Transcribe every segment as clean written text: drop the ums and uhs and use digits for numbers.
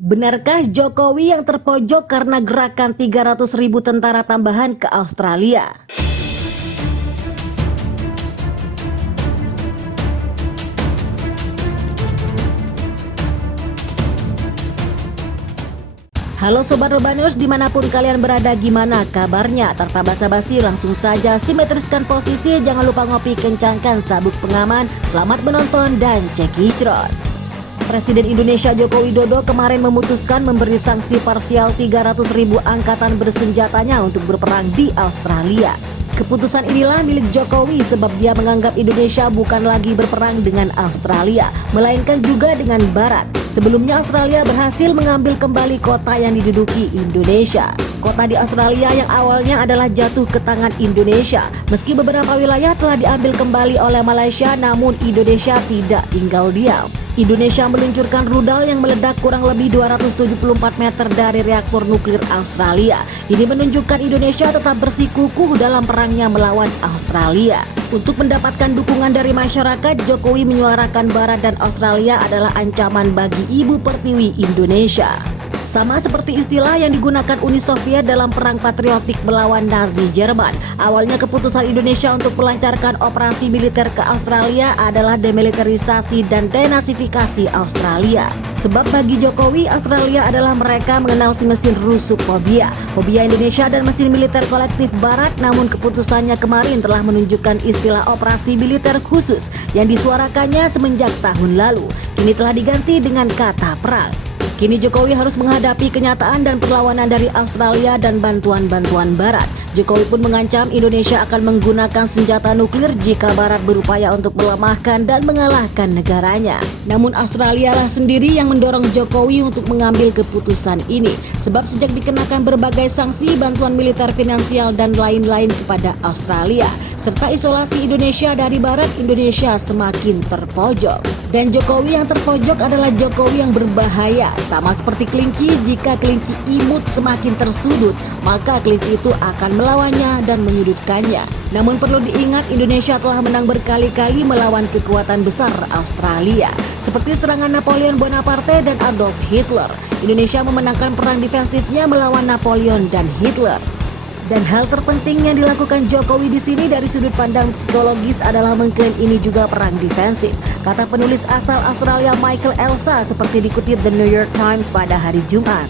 Benarkah Jokowi yang terpojok karena gerakan 300.000 tentara tambahan ke Australia? Halo Sobat Rebanus, dimanapun kalian berada, gimana kabarnya? Tanpa basa-basi langsung saja simetriskan posisi, jangan lupa ngopi, kencangkan sabuk pengaman. Selamat menonton dan cekicrot. Presiden Indonesia Joko Widodo kemarin memutuskan memberi sanksi parsial 300.000 angkatan bersenjatanya untuk berperang di Australia. Keputusan inilah milik Jokowi sebab dia menganggap Indonesia bukan lagi berperang dengan Australia, melainkan juga dengan Barat. Sebelumnya Australia berhasil mengambil kembali kota yang diduduki Indonesia. Kota di Australia yang awalnya adalah jatuh ke tangan Indonesia. Meski beberapa wilayah telah diambil kembali oleh Malaysia, namun Indonesia tidak tinggal diam. Indonesia meluncurkan rudal yang meledak kurang lebih 274 meter dari reaktor nuklir Australia. Ini menunjukkan Indonesia tetap bersikukuh dalam perangnya melawan Australia. Untuk mendapatkan dukungan dari masyarakat, Jokowi menyuarakan Barat dan Australia adalah ancaman bagi Ibu Pertiwi Indonesia. Sama seperti istilah yang digunakan Uni Soviet dalam perang patriotik melawan Nazi Jerman. Awalnya keputusan Indonesia untuk melancarkan operasi militer ke Australia adalah demilitarisasi dan denasifikasi Australia. Sebab bagi Jokowi, Australia adalah mereka mengenal si mesin rusuk fobia Indonesia dan mesin militer kolektif Barat. Namun keputusannya kemarin telah menunjukkan istilah operasi militer khusus yang disuarakannya semenjak tahun lalu. Kini telah diganti dengan kata perang. Kini Jokowi harus menghadapi kenyataan dan perlawanan dari Australia dan bantuan-bantuan Barat. Jokowi pun mengancam Indonesia akan menggunakan senjata nuklir jika Barat berupaya untuk melemahkan dan mengalahkan negaranya. Namun Australia lah sendiri yang mendorong Jokowi untuk mengambil keputusan ini. Sebab sejak dikenakan berbagai sanksi, bantuan militer, finansial, dan lain-lain kepada Australia, serta isolasi Indonesia dari Barat, Indonesia semakin terpojok. Dan Jokowi yang terpojok adalah Jokowi yang berbahaya. Sama seperti kelinci, jika kelinci imut semakin tersudut, maka kelinci itu akan melawannya dan menyudutkannya. Namun perlu diingat, Indonesia telah menang berkali-kali melawan kekuatan besar Australia, seperti serangan Napoleon Bonaparte dan Adolf Hitler. Indonesia memenangkan perang defensifnya melawan Napoleon dan Hitler. Dan hal terpenting yang dilakukan Jokowi di sini dari sudut pandang psikologis adalah mengklaim ini juga perang defensif. Kata penulis asal Australia Michael Elsa seperti dikutip The New York Times pada hari Jumat.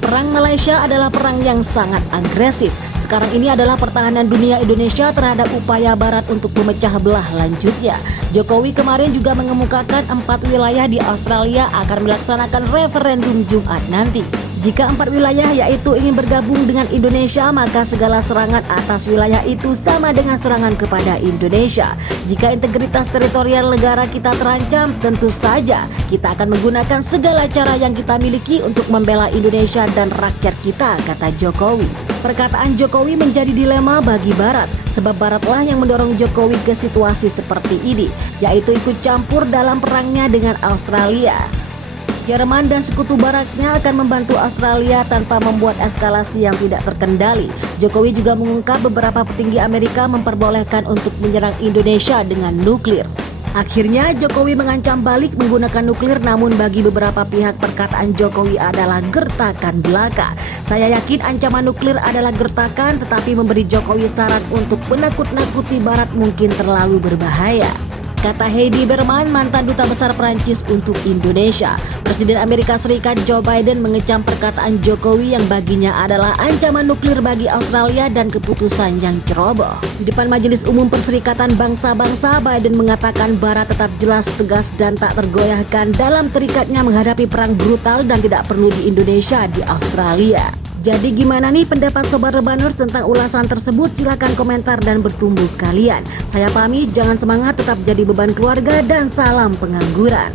Perang Malaysia adalah perang yang sangat agresif. Sekarang ini adalah pertahanan dunia Indonesia terhadap upaya Barat untuk memecah belah lanjutnya. Jokowi kemarin juga mengemukakan 4 wilayah di Australia akan melaksanakan referendum Jumat nanti. Jika 4 wilayah yaitu ingin bergabung dengan Indonesia, maka segala serangan atas wilayah itu sama dengan serangan kepada Indonesia. Jika integritas teritorial negara kita terancam, tentu saja kita akan menggunakan segala cara yang kita miliki untuk membela Indonesia dan rakyat kita, kata Jokowi. Perkataan Jokowi menjadi dilema bagi Barat, sebab Baratlah yang mendorong Jokowi ke situasi seperti ini, yaitu ikut campur dalam perangnya dengan Australia. Jerman dan sekutu Baratnya akan membantu Australia tanpa membuat eskalasi yang tidak terkendali. Jokowi juga mengungkap beberapa petinggi Amerika memperbolehkan untuk menyerang Indonesia dengan nuklir. Akhirnya Jokowi mengancam balik menggunakan nuklir, namun bagi beberapa pihak perkataan Jokowi adalah gertakan belaka. Saya yakin ancaman nuklir adalah gertakan, tetapi memberi Jokowi saran untuk menakut-nakuti Barat mungkin terlalu berbahaya. Kata Heidi Berman, mantan duta besar Prancis untuk Indonesia. Presiden Amerika Serikat Joe Biden mengecam perkataan Jokowi yang baginya adalah ancaman nuklir bagi Australia dan keputusan yang ceroboh. Di depan Majelis Umum Perserikatan Bangsa-Bangsa, Biden mengatakan Barat tetap jelas, tegas, dan tak tergoyahkan dalam terikatnya menghadapi perang brutal dan tidak perlu di Indonesia, di Australia. Jadi gimana nih pendapat Sobat Rebaners tentang ulasan tersebut? Silahkan komentar dan bertumbuh kalian. Saya pamit, jangan semangat, tetap jadi beban keluarga, dan salam pengangguran.